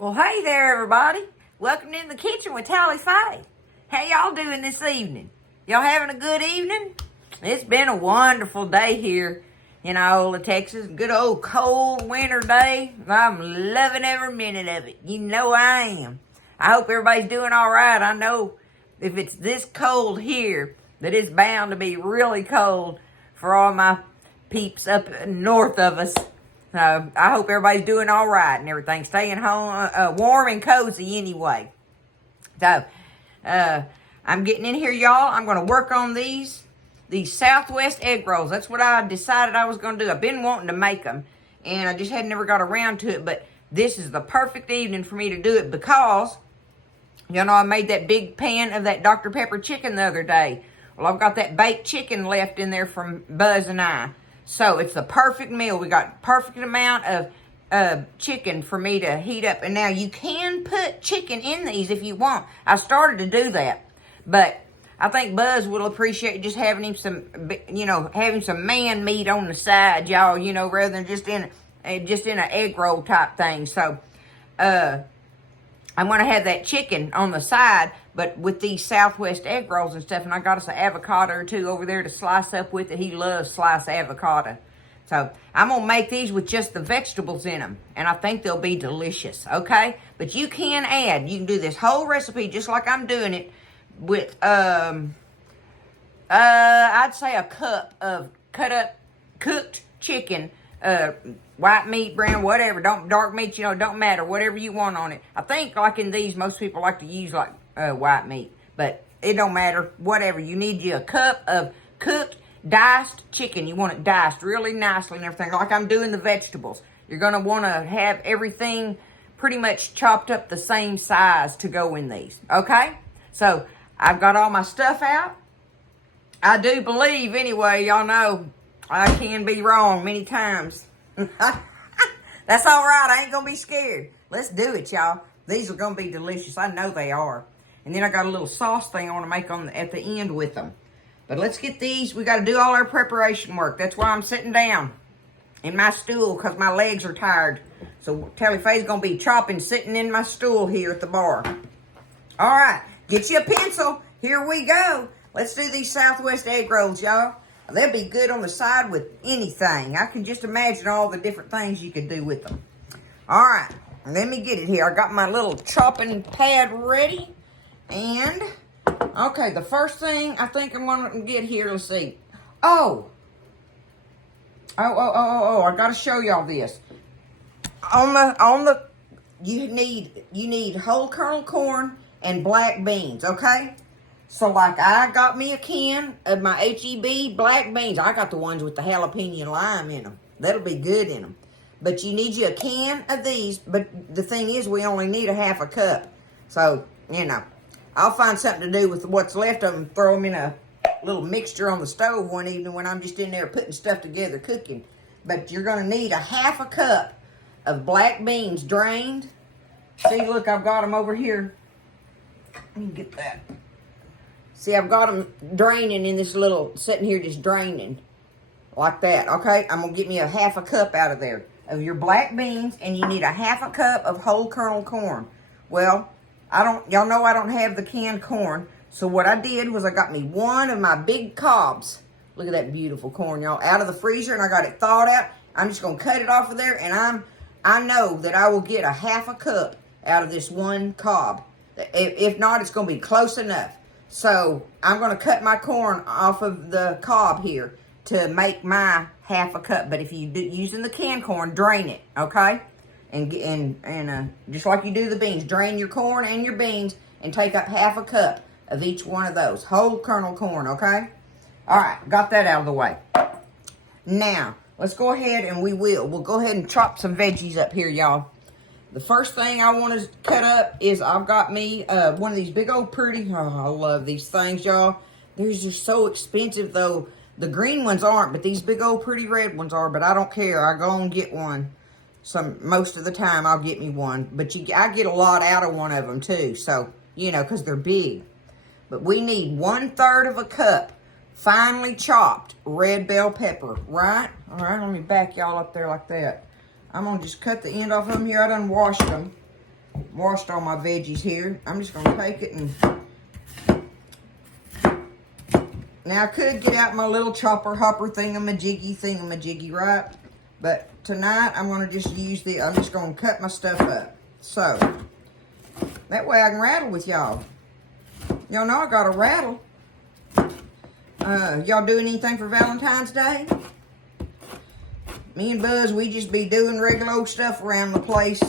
Well, hey there, everybody. Welcome in the kitchen with Tally Faye. How y'all doing this evening? Y'all having a good evening? It's been a wonderful day here in Iola, Texas. Good old cold winter day. I'm loving every minute of it. You know I am. I hope everybody's doing all right. I know if it's this cold here, that it's bound to be really cold for all my peeps up north of us. I hope everybody's doing all right and everything. Staying home, warm and cozy anyway. So, I'm getting in here, y'all. I'm going to work on these Southwest egg rolls. That's what I decided I was going to do. I've been wanting to make them, and I just had never got around to it. But this is the perfect evening for me to do it because, you know, I made that big pan of that Dr. Pepper chicken the other day. Well, I've got that baked chicken left in there from Buzz and I. So it's the perfect meal. We got perfect amount of chicken for me to heat up. And now you can put chicken in these if you want. I started to do that. But I think Buzz will appreciate just having him having some man meat on the side, y'all, rather than just in an egg roll type thing. So I'm going to have that chicken on the side, but with these Southwest egg rolls and stuff, and I got us an avocado or two over there to slice up with it. He loves sliced avocado. So I'm going to make these with just the vegetables in them, and I think they'll be delicious, okay? But you can do this whole recipe just like I'm doing it with, I'd say a cup of cut up cooked chicken, white meat, brown, whatever, dark meat, don't matter, whatever you want on it. I think like in these, most people like to use like white meat, but it don't matter, whatever. You need you a cup of cooked, diced chicken. You want it diced really nicely and everything, like I'm doing the vegetables. You're going to want to have everything pretty much chopped up the same size to go in these, okay? So I've got all my stuff out. I do believe, anyway, y'all know, I can be wrong many times. That's all right. I ain't going to be scared. Let's do it, y'all. These are going to be delicious. I know they are. And then I got a little sauce thing I want to make at the end with them. But let's get these. We got to do all our preparation work. That's why I'm sitting down in my stool, because my legs are tired. So Tally Faye's going to be chopping, sitting in my stool here at the bar. All right. Get you a pencil. Here we go. Let's do these Southwest egg rolls, y'all. They'll be good on the side with anything. I can just imagine all the different things you could do with them. All right, let me get it here. I got my little chopping pad ready. And, okay, the first thing I think I'm going to get here, let's see. I got to show y'all this. You need whole kernel corn and black beans, okay? So, like, I got me a can of my H-E-B black beans. I got the ones with the jalapeno lime in them. That'll be good in them. But you need you a can of these. But the thing is, we only need a half a cup. So, I'll find something to do with what's left of them. Throw them in a little mixture on the stove one evening when I'm just in there putting stuff together, cooking. But you're going to need a half a cup of black beans drained. See, look, I've got them over here. Let me get that. See, I've got them draining in this little, sitting here just draining. Like that, okay? I'm going to get me a half a cup out of there of your black beans, and you need a half a cup of whole kernel corn. Well, y'all know I don't have the canned corn. So what I did was I got me one of my big cobs. Look at that beautiful corn, y'all. Out of the freezer, and I got it thawed out. I'm just going to cut it off of there, and I know that I will get a half a cup out of this one cob. If not, it's going to be close enough. So I'm going to cut my corn off of the cob here to make my half a cup. But if you do using the canned corn, drain it, okay? And just like you do the beans, drain your corn and your beans and take up half a cup of each one of those. Whole kernel corn, okay? All right, got that out of the way. Now, let's go ahead and we'll go ahead and chop some veggies up here, y'all. The first thing I want to cut up is I've got me one of these big old pretty, I love these things, y'all. They're just so expensive, though. The green ones aren't, but these big old pretty red ones are, but I don't care. I go and get one. Most of the time, I'll get me one. But I get a lot out of one of them, too. So, because they're big. But we need 1/3 of a cup finely chopped red bell pepper, right? All right, let me back y'all up there like that. I'm going to just cut the end off of them here. I done washed them. washed all my veggies here. I'm just gonna take it and, now I could get out my little chopper hopper thingamajiggy, right? But tonight I'm gonna just use I'm just gonna cut my stuff up. So, that way I can rattle with y'all. Y'all know I got a rattle. Y'all doing anything for Valentine's Day? Me and Buzz, we just be doing regular old stuff around the place.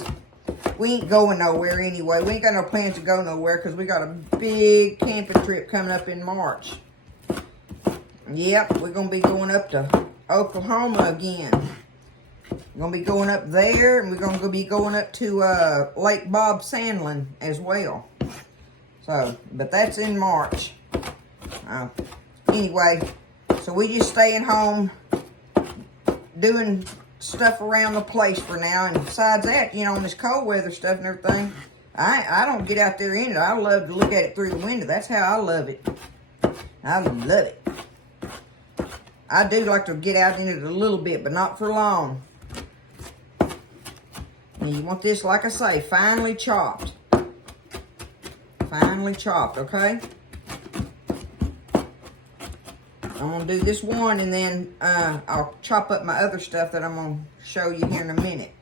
We ain't going nowhere anyway. We ain't got no plans to go nowhere because we got a big camping trip coming up in March. Yep, we're going to be going up to Oklahoma again. We're going to be going up there, and we're going to be going up to Lake Bob Sandlin as well. So, but that's in March. Anyway, so we just staying home doing stuff around the place for now. And besides that, you know, on this cold weather stuff and everything, I don't get out there in it. I love to look at it through the window. That's how I love it. I love it. I do like to get out in it a little bit, but not for long. And you want this, like I say, finely chopped. Finely chopped, okay? I'm going to do this one, and then I'll chop up my other stuff that I'm going to show you here in a minute.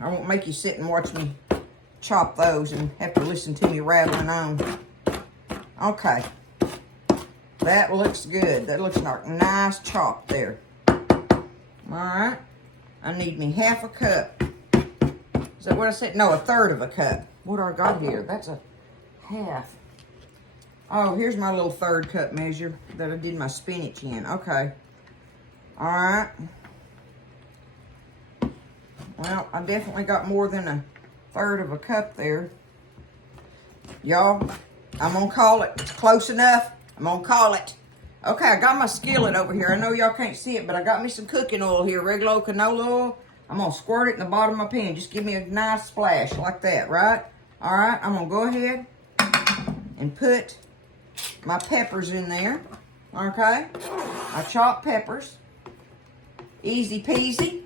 I won't make you sit and watch me chop those and have to listen to me rattling on. Okay. That looks good. That looks like a nice chop there. Alright. I need me half a cup. Is that what I said? No, a third of a cup. What do I got here? That's a half. Oh, here's my little third cup measure that I did my spinach in. Okay. Alright. Well, I definitely got more than a third of a cup there. Y'all, I'm going to call it. It's close enough. I'm going to call it. Okay, I got my skillet over here. I know y'all can't see it, but I got me some cooking oil here. Regular old canola oil. I'm going to squirt it in the bottom of my pan. Just give me a nice splash like that, right? Alright, I'm going to go ahead and put my peppers in there. Okay? I chop peppers. Easy peasy.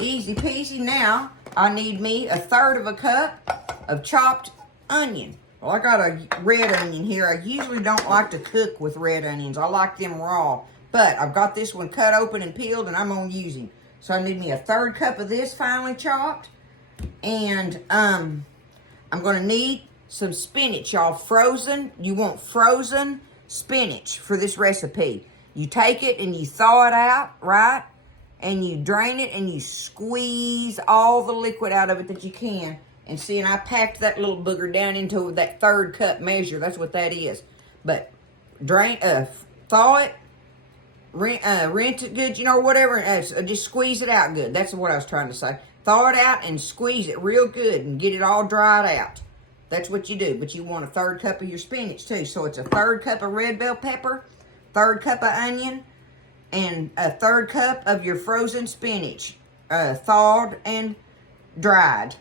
Easy peasy. Now, I need me a third of a cup of chopped onion. Well, I got a red onion here. I usually don't like to cook with red onions. I like them raw. But I've got this one cut open and peeled, and I'm going to use him. So I need me a third cup of this finely chopped. And I'm going to need some spinach, y'all. Frozen. You want frozen spinach for this recipe. You take it and you thaw it out, right? And you drain it and you squeeze all the liquid out of it that you can. And see, and I packed that little booger down into that third cup measure. That's what that is. But thaw it, rinse it good, you know, whatever. Just squeeze it out good. That's what I was trying to say. Thaw it out and squeeze it real good and get it all dried out. That's what you do. But you want a third cup of your spinach too. So it's a third cup of red bell pepper, third cup of onion, and a third cup of your frozen spinach, thawed and dried.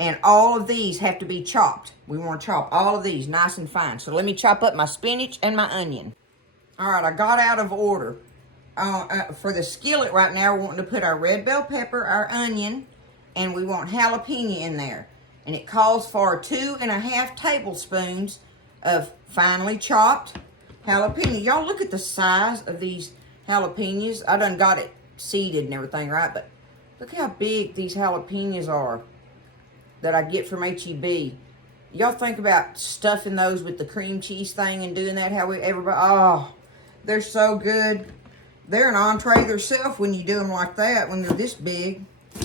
And all of these have to be chopped. We want to chop all of these nice and fine. So let me chop up my spinach and my onion. All right, I got out of order. For the skillet right now, we're wanting to put our red bell pepper, our onion, and we want jalapeno in there. And it calls for 2.5 tablespoons of finely chopped jalapeno. Y'all look at the size of these jalapenos. I done got it seeded and everything, right? But look how big these jalapenos are that I get from H-E-B. Y'all think about stuffing those with the cream cheese thing and doing that, oh, they're so good. They're an entree themselves when you do them like that, when they're this big.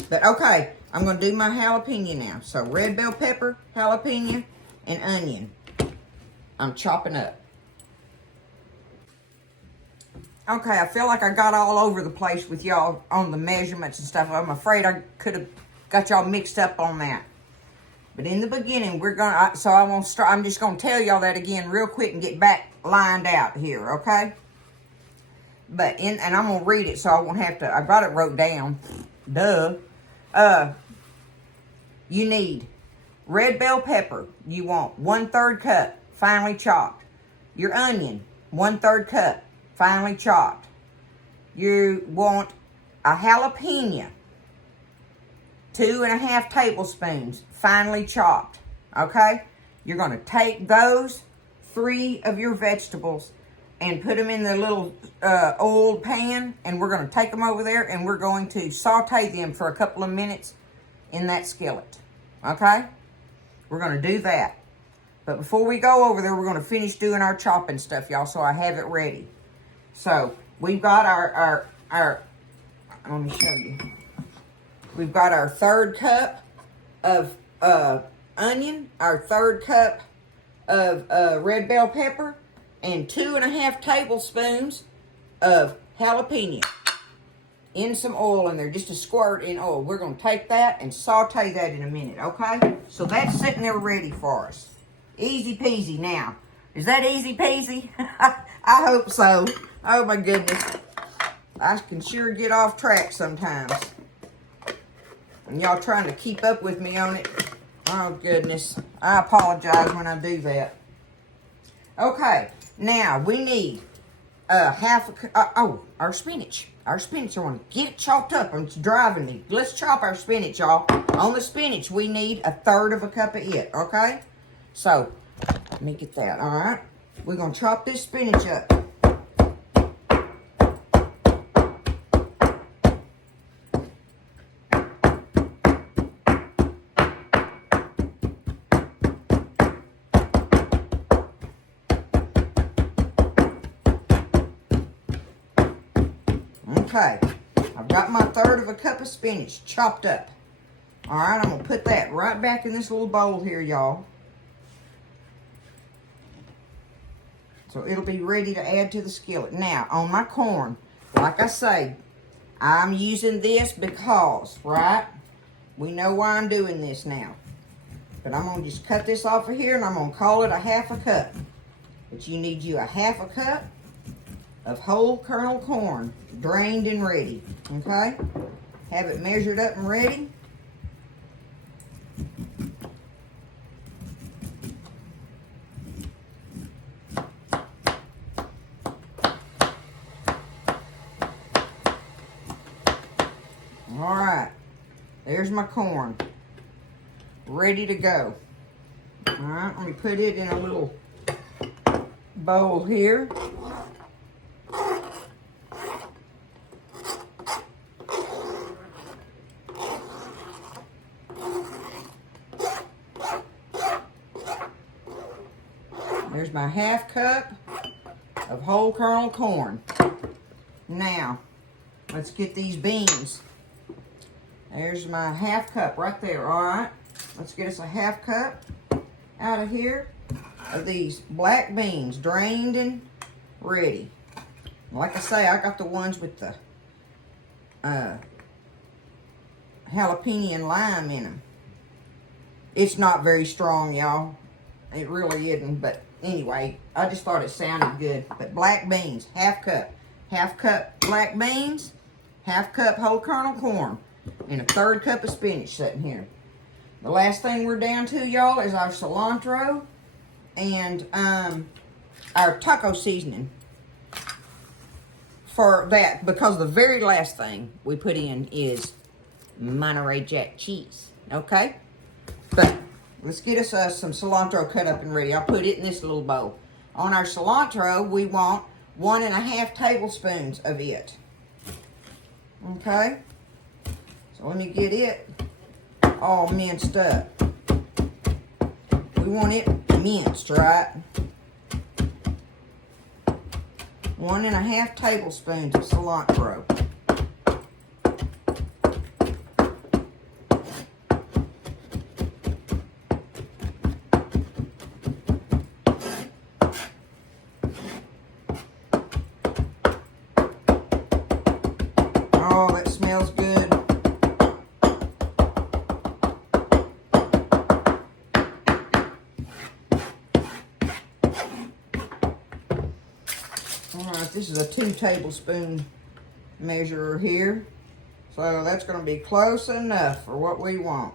But okay, I'm going to do my jalapeno now. So red bell pepper, jalapeno, and onion. I'm chopping up. Okay, I feel like I got all over the place with y'all on the measurements and stuff. I'm afraid I could have got y'all mixed up on that. But in the beginning, I'm just going to tell y'all that again real quick and get back lined out here, okay? And I'm going to read it so I won't have to, I got it wrote down. Duh. You need red bell pepper. You want 1/3 cup, finely chopped. Your onion, 1/3 cup, finely chopped. You want a jalapeno. 2.5 tablespoons, finely chopped, okay? You're gonna take those 3 of your vegetables and put them in the little oiled pan, and we're gonna take them over there and we're going to saute them for a couple of minutes in that skillet, okay? We're gonna do that. But before we go over there, we're gonna finish doing our chopping stuff, y'all, so I have it ready. So, we've got our let me show you. We've got our 1/3 cup of onion, our 1/3 cup of red bell pepper, and 2.5 tablespoons of jalapeno in some oil in there, just a squirt in oil. We're going to take that and saute that in a minute, okay? So that's sitting there ready for us. Easy peasy now. Is that easy peasy? I hope so. Oh my goodness. I can sure get off track sometimes. And y'all trying to keep up with me on it. Oh goodness. I apologize when I do that. Okay. Now we need our spinach. Our spinach, I want to get it chopped up. It's driving me. Let's chop our spinach, y'all. On the spinach, we need 1/3 cup of it, okay? So, let me get that, all right? We're going to chop this spinach up. Okay, I've got my 1/3 cup of spinach chopped up. All right, I'm gonna put that right back in this little bowl here, y'all. So it'll be ready to add to the skillet. Now, on my corn, like I say, I'm using this because, right? We know why I'm doing this now. But I'm gonna just cut this off of here and I'm gonna call it 1/2 cup. But you need you 1/2 cup of whole kernel corn, drained and ready, okay? Have it measured up and ready. All right, there's my corn, ready to go. All right, let me put it in a little bowl here. There's my 1/2 cup of whole kernel corn. Now, let's get these beans. There's my 1/2 cup right there, all right? Let's get us a 1/2 cup out of here of these black beans, drained and ready. Like I say, I got the ones with the jalapeno and lime in them. It's not very strong, y'all. It really isn't, but anyway, I just thought it sounded good. But black beans, 1/2 cup. 1/2 cup black beans, 1/2 cup whole kernel corn, and a 1/3 cup of spinach sitting here. The last thing we're down to, y'all, is our cilantro and our taco seasoning. For that, because the very last thing we put in is Monterey Jack cheese, okay? But let's get us some cilantro cut up and ready. I'll put it in this little bowl. On our cilantro, we want 1.5 tablespoons of it. Okay? So let me get it all minced up. We want it minced, right? 1.5 tablespoons of cilantro. Oh, that smells good. Alright, this is a 2 tablespoon measure here. So that's going to be close enough for what we want.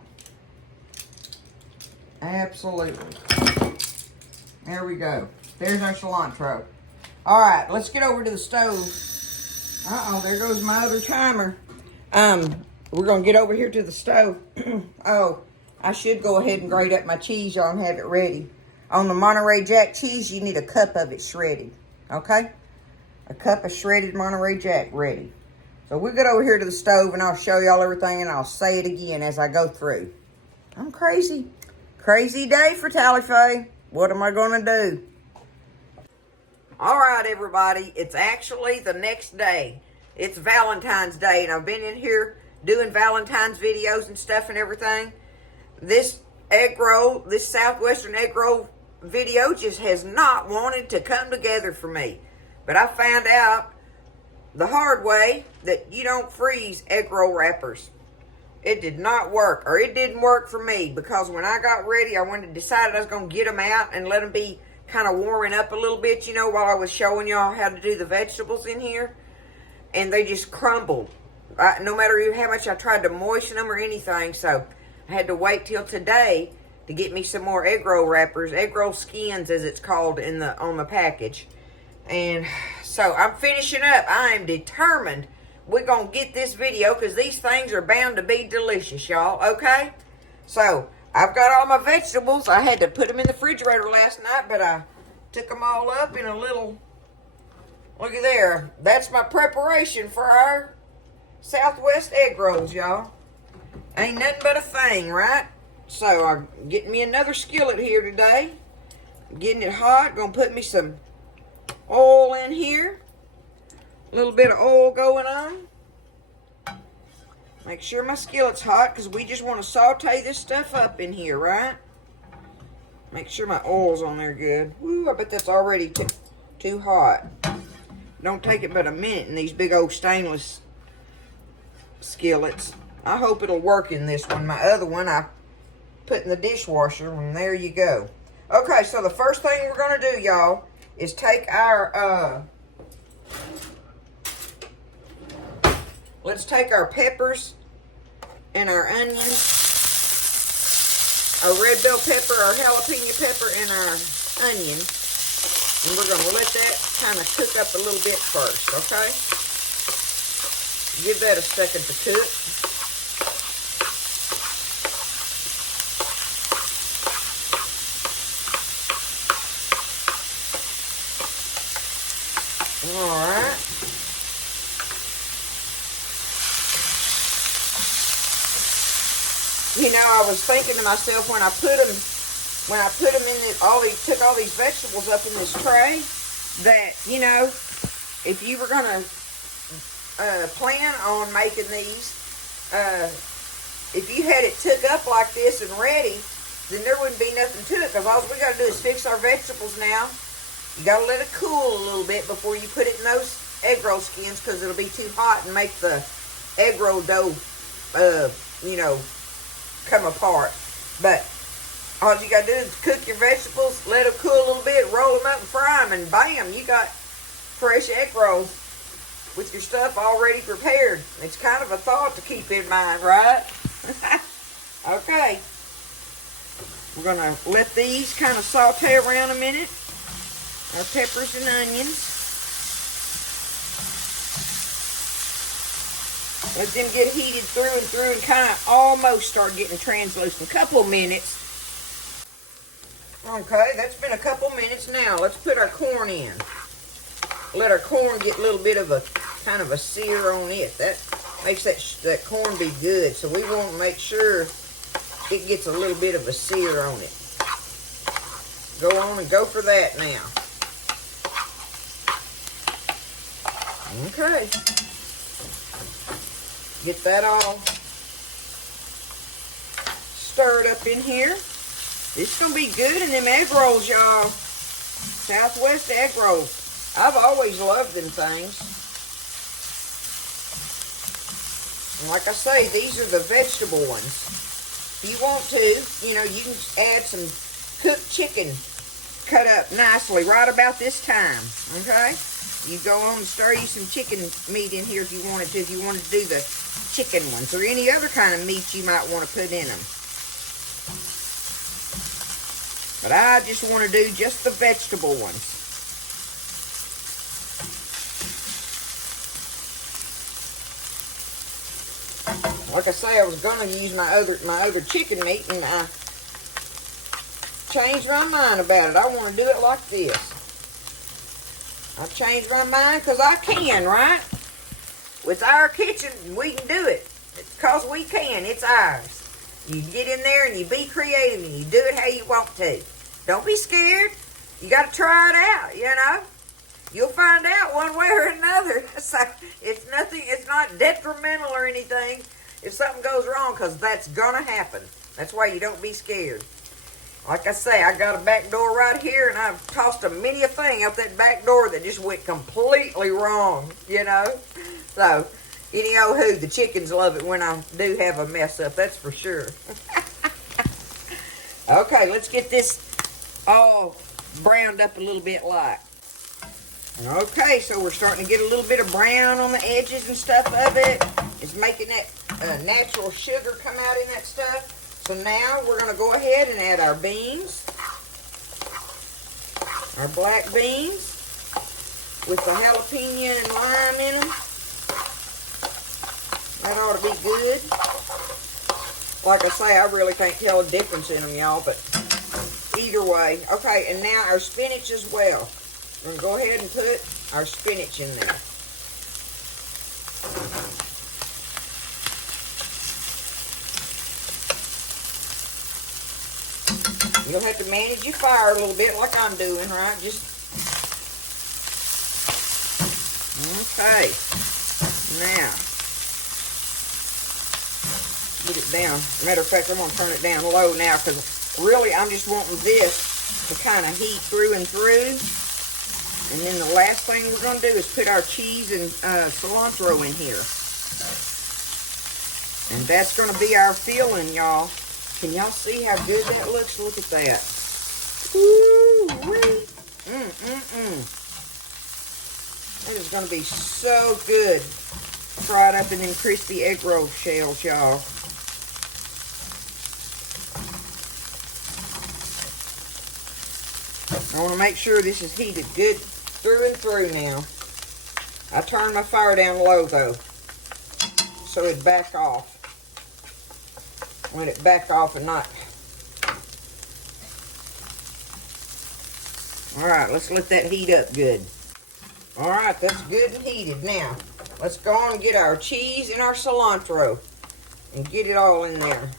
Absolutely. There we go. There's our cilantro. Alright, let's get over to the stove. Uh-oh, there goes my other timer. We're going to get over here to the stove. Oh, I should go ahead and grate up my cheese, y'all, and have it ready. On the Monterey Jack cheese, you need a cup of it shredded. Okay? A cup of shredded Monterey Jack ready. So we'll get over here to the stove, and I'll show y'all everything, and I'll say it again as I go through. I'm crazy. Crazy day for Tally-Faye. What am I going to do? All right, everybody. It's actually the next day. It's Valentine's Day, and I've been in here doing Valentine's videos and stuff and everything. This egg roll, this Southwestern egg roll video just has not wanted to come together for me. But I found out the hard way that you don't freeze egg roll wrappers. It did not work, or it didn't work for me, because when I got ready, I wanted to decide I was going to get them out and let them be kind of warming up a little bit, you know, while I was showing y'all how to do the vegetables in here. And they just crumbled. No matter how much I tried to moisten them or anything, so I had to wait till today to get me some more egg roll wrappers, egg roll skins as it's called on the package. And so I'm finishing up. I am determined we're going to get this video, because these things are bound to be delicious, y'all, okay? So I've got all my vegetables. I had to put them in the refrigerator last night, but I took them all up in a little, look at there. That's my preparation for our Southwest egg rolls, y'all. Ain't nothing but a thing, right? So I'm getting me another skillet here today. Getting it hot. Gonna put me some oil in here. A little bit of oil going on. Make sure my skillet's hot, because we just want to saute this stuff up in here, right? Make sure my oil's on there good. Woo, I bet that's already too hot. Don't take it but a minute in these big old stainless skillets. I hope it'll work in this one. My other one I put in the dishwasher, and there you go. Okay, so the first thing we're going to do, y'all, is take our, let's take our peppers and our onions, our red bell pepper, our jalapeno pepper, and our onion. And we're going to let that kind of cook up a little bit first, okay? Give that a second to cook. All right. You know, I was thinking to myself when I put them in took all these vegetables up in this tray, that, you know, if you were gonna plan on making these, if you had it took up like this and ready, then there wouldn't be nothing to it, because all we gotta do is fix our vegetables now. You gotta let it cool a little bit before you put it in those egg roll skins, because it'll be too hot and make the egg roll dough, you know, come apart. But all you gotta do is cook your vegetables, let them cool a little bit, roll them up and fry them, and bam, you got fresh egg rolls with your stuff already prepared. It's kind of a thought to keep in mind, right? Okay. We're gonna let these kind of saute around a minute. Our peppers and onions. Let them get heated through and kind of almost start getting translucent. A couple minutes. Okay, that's been a couple minutes now. Let's put our corn in. Let our corn get a little bit of a kind of a sear on it. That makes that corn be good. So we want to make sure it gets a little bit of a sear on it. Go on and go for that now. Okay. Get that all stirred up in here. This is going to be good in them egg rolls, y'all. Southwest egg rolls. I've always loved them things. And like I say, these are the vegetable ones. If you want to, you know, you can add some cooked chicken cut up nicely right about this time, okay? You go on and stir you some chicken meat in here if you wanted to do the chicken ones, or any other kind of meat you might want to put in them. But I just want to do just the vegetable ones. Like I say, I was gonna use my other chicken meat, and I changed my mind about it. I want to do it like this. I changed my mind because I can, right? With our kitchen, we can do it. It's because we can. It's ours. You get in there and you be creative and you do it how you want to. Don't be scared. You got to try it out, you know. You'll find out one way or another. So it's nothing. It's not detrimental or anything if something goes wrong, because that's going to happen. That's why you don't be scared. Like I say, I got a back door right here, and I've tossed many a thing out that back door that just went completely wrong, you know. So, any old who, the chickens love it when I do have a mess up, that's for sure. Okay, let's get this all browned up a little bit like. Okay, so we're starting to get a little bit of brown on the edges and stuff of it. It's making that natural sugar come out in that stuff. So now we're going to go ahead and add our beans, our black beans, with the jalapeno and lime in them. That ought to be good. Like I say, I really can't tell a difference in them, y'all, but either way. Okay, and now our spinach as well. We're going to go ahead and put our spinach in there. You'll have to manage your fire a little bit like I'm doing, right? Just, okay. Now, get it down. Matter of fact, I'm going to turn it down low now, because really I'm just wanting this to kind of heat through and through. And then the last thing we're going to do is put our cheese and cilantro in here. And that's going to be our filling, y'all. Can y'all see how good that looks? Look at that. Woo-wee. That is going to be so good. Fried up in them crispy egg roll shells, y'all. I want to make sure this is heated good through and through now. I turned my fire down low, though, so it'd back off. Let it back off and not. Alright, let's let that heat up good. Alright, that's good and heated. Now, let's go on and get our cheese and our cilantro and get it all in there.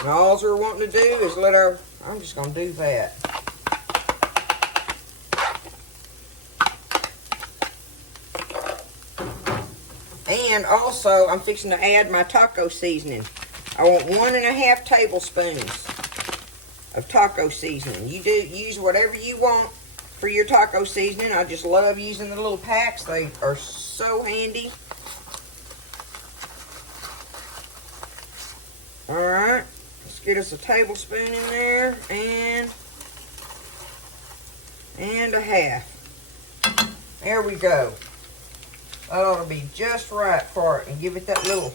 And all we're wanting to do is let our, I'm just going to do that. And also, I'm fixing to add my taco seasoning. I want 1.5 tablespoons of taco seasoning. You do use whatever you want for your taco seasoning. I just love using the little packs. They are so handy. Alright, let's get us a tablespoon in there, and a half. There we go. That ought to be just right for it, and give it that little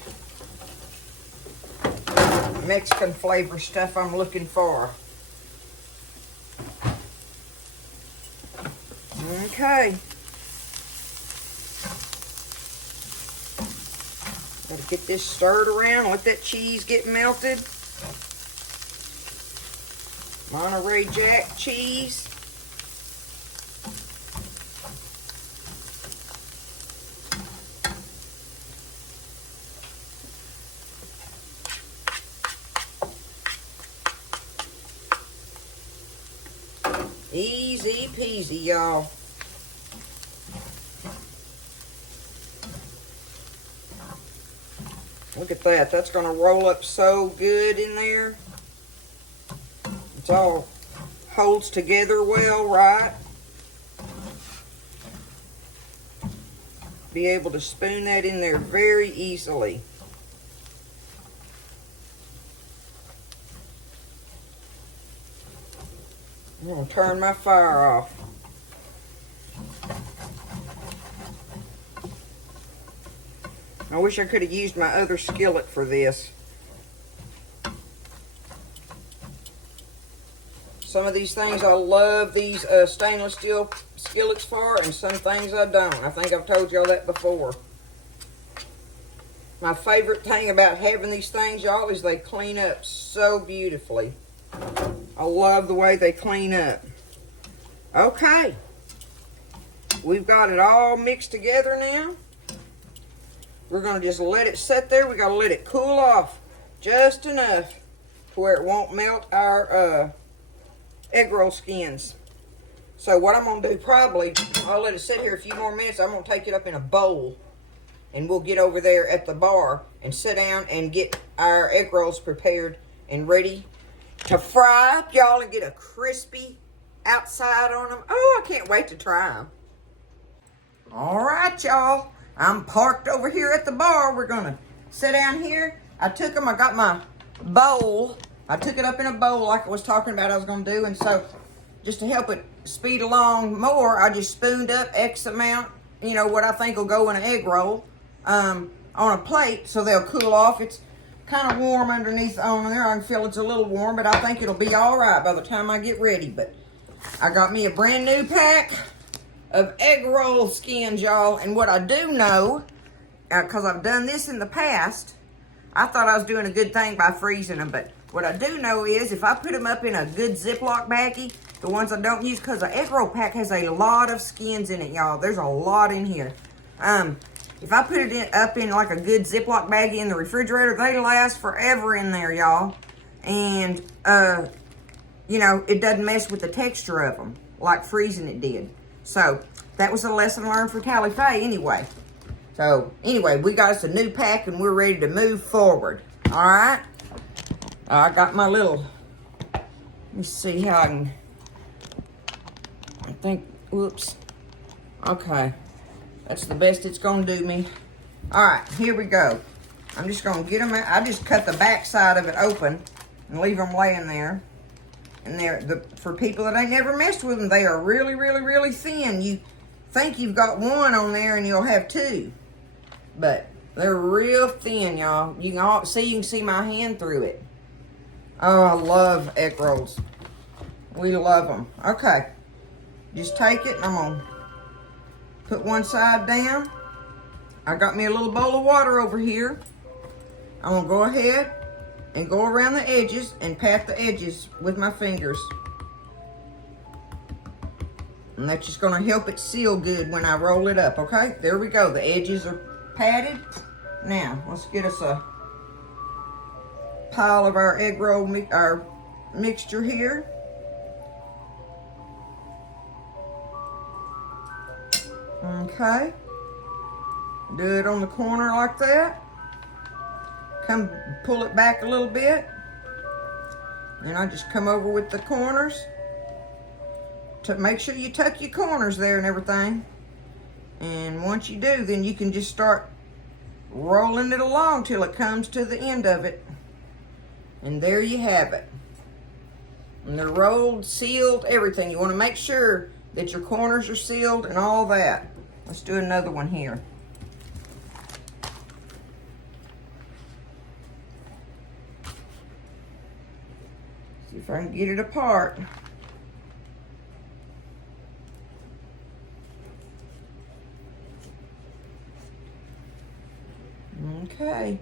Mexican flavor stuff I'm looking for. Okay. Gotta get this stirred around, let that cheese get melted. Monterey Jack cheese. Easy peasy, y'all. Look at that. That's going to roll up so good in there. It's all holds together well, right? Be able to spoon that in there very easily. I'm going to turn my fire off. I wish I could have used my other skillet for this. Some of these things I love these stainless steel skillets for, and some things I don't. I think I've told y'all that before. My favorite thing about having these things, y'all, is they clean up so beautifully. I love the way they clean up. Okay. We've got it all mixed together now. We're going to just let it sit there. We got to let it cool off just enough to where it won't melt our egg roll skins. So what I'm going to do probably, I'll let it sit here a few more minutes. I'm going to take it up in a bowl. And we'll get over there at the bar and sit down and get our egg rolls prepared and ready to fry up, y'all, and get a crispy outside on them. Oh, I can't wait to try them. All right, y'all. I'm parked over here at the bar. We're going to sit down here. I took them. I got my bowl. I took it up in a bowl like I was talking about I was going to do. And so just to help it speed along more, I just spooned up X amount, you know, what I think will go in an egg roll. On a plate so they'll cool off. It's kind of warm underneath on there. I can feel it's a little warm, but I think it'll be all right by the time I get ready. But I got me a brand new pack of egg roll skins, y'all. And what I do know, because I've done this in the past, I thought I was doing a good thing by freezing them. But what I do know is if I put them up in a good Ziploc baggie, the ones I don't use, because the egg roll pack has a lot of skins in it, y'all. There's a lot in here. If I put it up in like a good Ziploc baggie in the refrigerator, they last forever in there, y'all. And, you know, it doesn't mess with the texture of them like freezing it did. So, that was a lesson learned for Tally Faye anyway. So, anyway, we got us a new pack and we're ready to move forward. All right? I got my little, let me see how I think, whoops. Okay. That's the best it's going to do me. All right, here we go. I'm just going to get them out. I just cut the back side of it open and leave them laying there. And for people that ain't never messed with them, they are really, really, really thin. You think you've got one on there and you'll have two. But they're real thin, y'all. You can see my hand through it. Oh, I love egg rolls. We love them. Okay. Just take it and I'm going to put one side down. I got me a little bowl of water over here. I'm going to go ahead and go around the edges and pat the edges with my fingers. And that's just going to help it seal good when I roll it up, okay? There we go. The edges are patted. Now, let's get us a pile of our egg roll, our mixture here. Okay, do it on the corner like that. Come pull it back a little bit. And I just come over with the corners. To make sure you tuck your corners there and everything. And once you do, then you can just start rolling it along till it comes to the end of it. And there you have it. And they're rolled, sealed, everything. You want to make sure that your corners are sealed and all that. Let's do another one here. See if I can get it apart. Okay.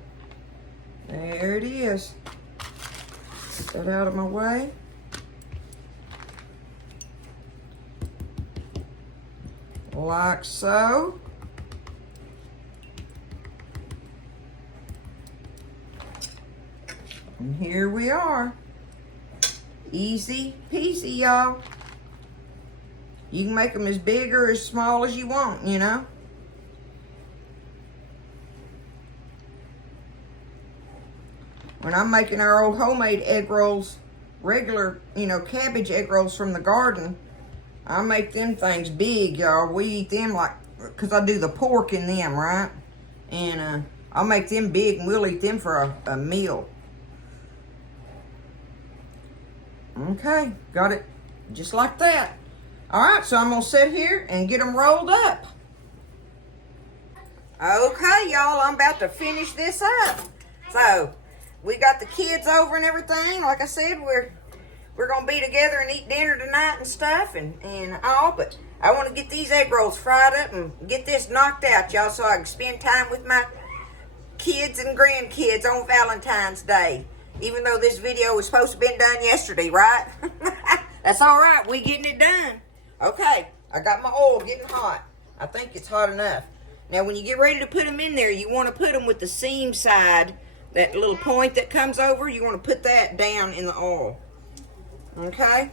There it is. Get that out of my way. Like so. And here we are. Easy peasy, y'all. You can make them as big or as small as you want, you know. When I'm making our old homemade egg rolls, regular, you know, cabbage egg rolls from the garden, I make them things big, y'all. We eat them like, because I do the pork in them, right? And I'll make them big and we'll eat them for a meal. Okay, got it just like that. All right, so I'm going to sit here and get them rolled up. Okay, y'all, I'm about to finish this up. So, we got the kids over and everything. Like I said, we're going to be together and eat dinner tonight and stuff and all. But I want to get these egg rolls fried up and get this knocked out, y'all, so I can spend time with my kids and grandkids on Valentine's Day. Even though this video was supposed to have been done yesterday, right? That's all right. We getting it done. Okay, I got my oil getting hot. I think it's hot enough. Now, when you get ready to put them in there, you want to put them with the seam side, that little point that comes over, you want to put that down in the oil. Okay?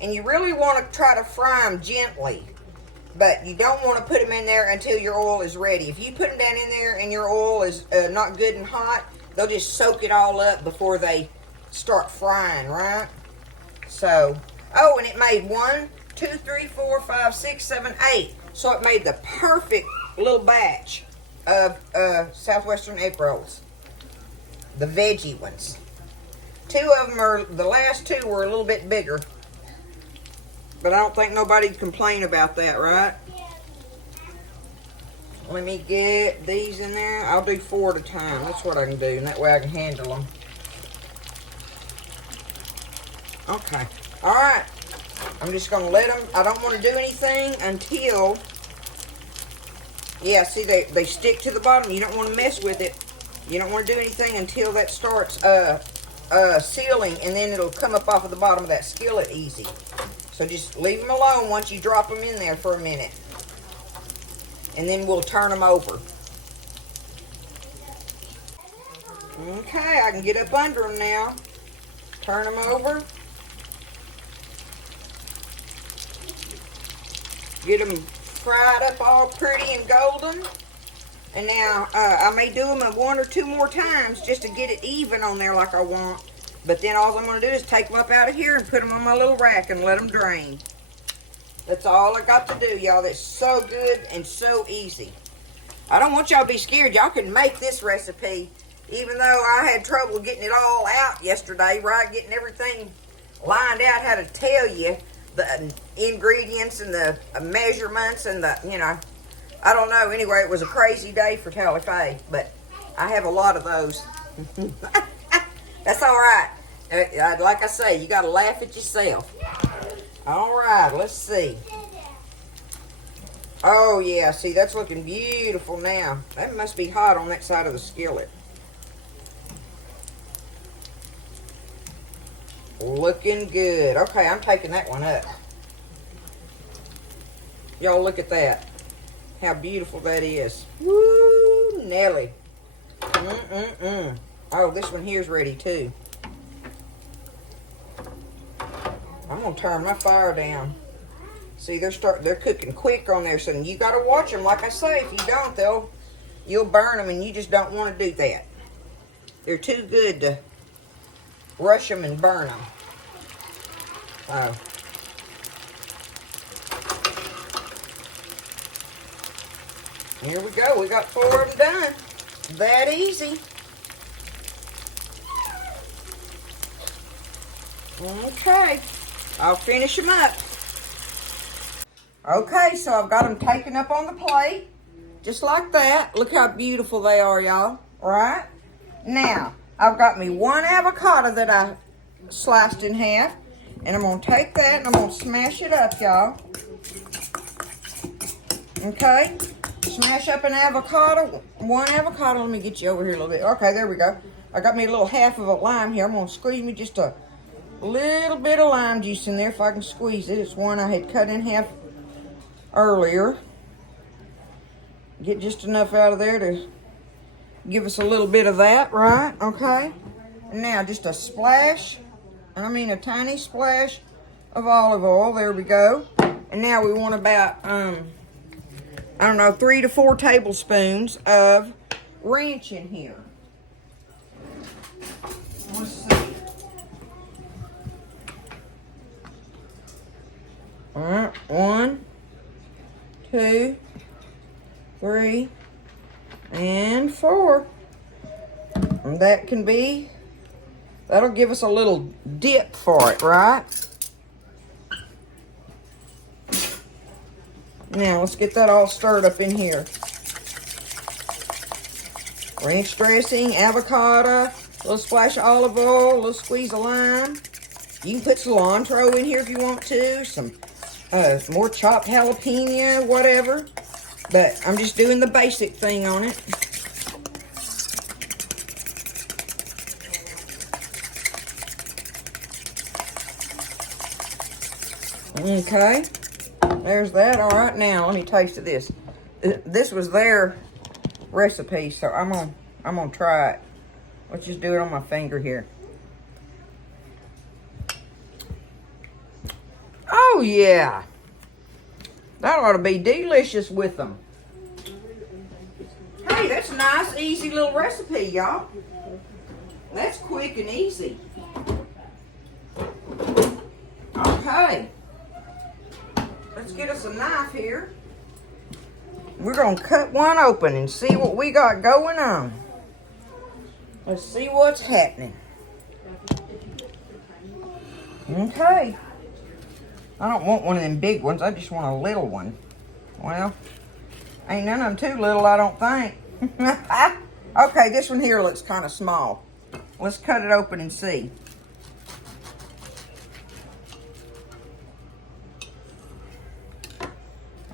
And you really want to try to fry them gently. But you don't want to put them in there until your oil is ready. If you put them down in there and your oil is not good and hot, they'll just soak it all up before they start frying, right? So, oh, and it made 1, 2, 3, 4, 5, 6, 7, 8. So it made the perfect little batch of Southwestern egg rolls. The veggie ones. The last two were a little bit bigger. But I don't think nobody'd complain about that, right? Let me get these in there. I'll do 4 at a time. That's what I can do, and that way I can handle them. Okay. All right. I'm just going to let them. I don't want to do anything until... Yeah, see, they stick to the bottom. You don't want to mess with it. You don't want to do anything until that starts sealing, and then it'll come up off of the bottom of that skillet easy. So just leave them alone once you drop them in there for a minute. And then we'll turn them over. Okay, I can get up under them now. Turn them over. Get them fried up all pretty and golden. And now I may do them 1 or 2 more times just to get it even on there like I want. But then all I'm going to do is take them up out of here and put them on my little rack and let them drain. That's all I got to do, y'all. That's so good and so easy. I don't want y'all to be scared. Y'all can make this recipe, even though I had trouble getting it all out yesterday, right? Getting everything lined out, how to tell you the ingredients and the measurements and the, you know, I don't know. Anyway, it was a crazy day for Tally-Faye, but I have a lot of those. That's all right. Like I say, you got to laugh at yourself. All right, let's see. Oh, yeah, see, that's looking beautiful now. That must be hot on that side of the skillet. Looking good. Okay, I'm taking that one up. Y'all look at that. How beautiful that is. Woo, Nelly. Oh, this one here's ready too. I'm gonna turn my fire down. See, they're cooking quick on there, so you gotta watch them. Like I say, if you don't, you'll burn them, and you just don't want to do that. They're too good to rush them and burn them. Oh. Here we go. We got 4 of them done. That easy. Okay. I'll finish them up. Okay, so I've got them taken up on the plate. Just like that. Look how beautiful they are, y'all. Right? Now, I've got me 1 avocado that I sliced in half. And I'm going to take that and I'm going to smash it up, y'all. Okay? Smash up an avocado. 1 avocado. Let me get you over here a little bit. Okay, there we go. I got me a little half of a lime here. I'm going to squeeze me just a little bit of lime juice in there if I can squeeze it. It's one I had cut in half earlier. Get just enough out of there to give us a little bit of that, right? Okay. And now just a splash, I mean a tiny splash of olive oil. There we go. And now we want about, I don't know, 3 to 4 tablespoons of ranch in here. Let's see. All right, 1, 2, 3, and 4. And that'll give us a little dip for it, right? Now, let's get that all stirred up in here. Ranch dressing, avocado, a little splash of olive oil, a little squeeze of lime. You can put cilantro in here if you want to, some more chopped jalapeno, whatever. But I'm just doing the basic thing on it. Okay. There's that. All right, now let me taste of this. This was their recipe, so I'm gonna try it. Let's just do it on my finger here. Oh yeah, that ought to be delicious with them. Hey, that's a nice, easy little recipe, y'all. That's quick and easy. Okay, let's get us a knife here. We're gonna cut one open and see what we got going on. Let's see what's happening. Okay. I don't want one of them big ones. I just want a little one. Well, ain't none of them too little, I don't think. Okay, this one here looks kind of small. Let's cut it open and see.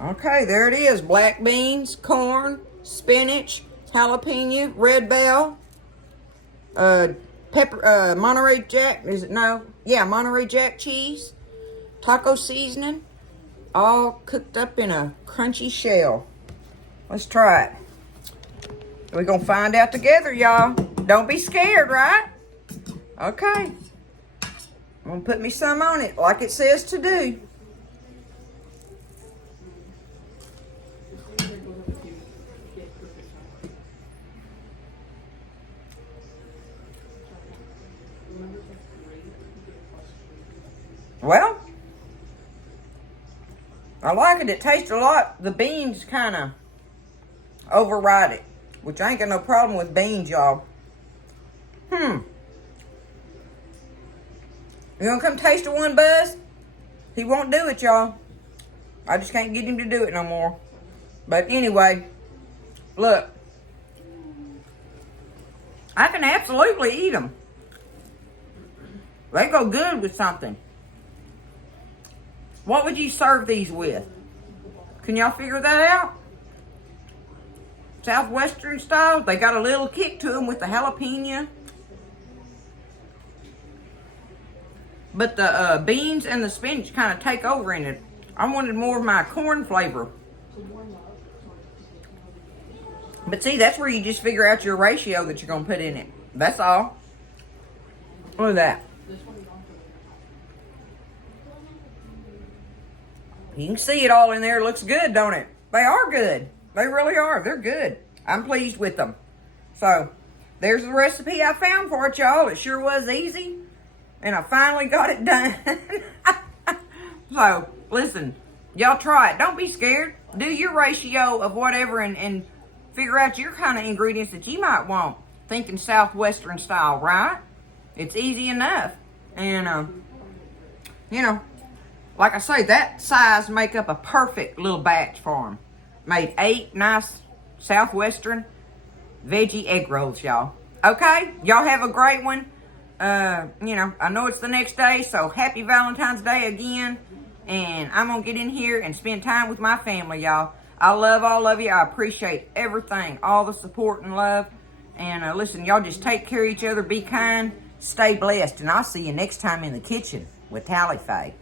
Okay, there it is. Black beans, corn, spinach, jalapeno, red bell, pepper, Monterey Jack, is it? No. Yeah, Monterey Jack cheese, taco seasoning, all cooked up in a crunchy shell. Let's try it. We're going to find out together, y'all. Don't be scared, right? Okay. I'm going to put me some on it like it says to do. Well, I like it. It tastes a lot. The beans kind of override it, which I ain't got no problem with beans, y'all. You gonna come taste of one, Buzz? He won't do it, y'all. I just can't get him to do it no more. But anyway, look. I can absolutely eat them. They go good with something. What would you serve these with? Can y'all figure that out? Southwestern style. They got a little kick to them with the jalapeno. But the beans and the spinach kind of take over in it. I wanted more of my corn flavor. But see, that's where you just figure out your ratio that you're going to put in it. That's all. Look at that. You can see it all in there. It looks good, don't it? They are good. They really are. They're good. I'm pleased with them. So, there's the recipe I found for it, y'all. It sure was easy. And I finally got it done. So, listen. Y'all try it. Don't be scared. Do your ratio of whatever and figure out your kind of ingredients that you might want. Thinking Southwestern style, right? It's easy enough. And, you know, like I say, that size make up a perfect little batch for them. Made 8 nice Southwestern veggie egg rolls, y'all. Okay? Y'all have a great one. You know, I know it's the next day, so happy Valentine's Day again. And I'm going to get in here and spend time with my family, y'all. I love all of you. I appreciate everything, all the support and love. And listen, y'all just take care of each other. Be kind. Stay blessed. And I'll see you next time in the kitchen with Tally Faye.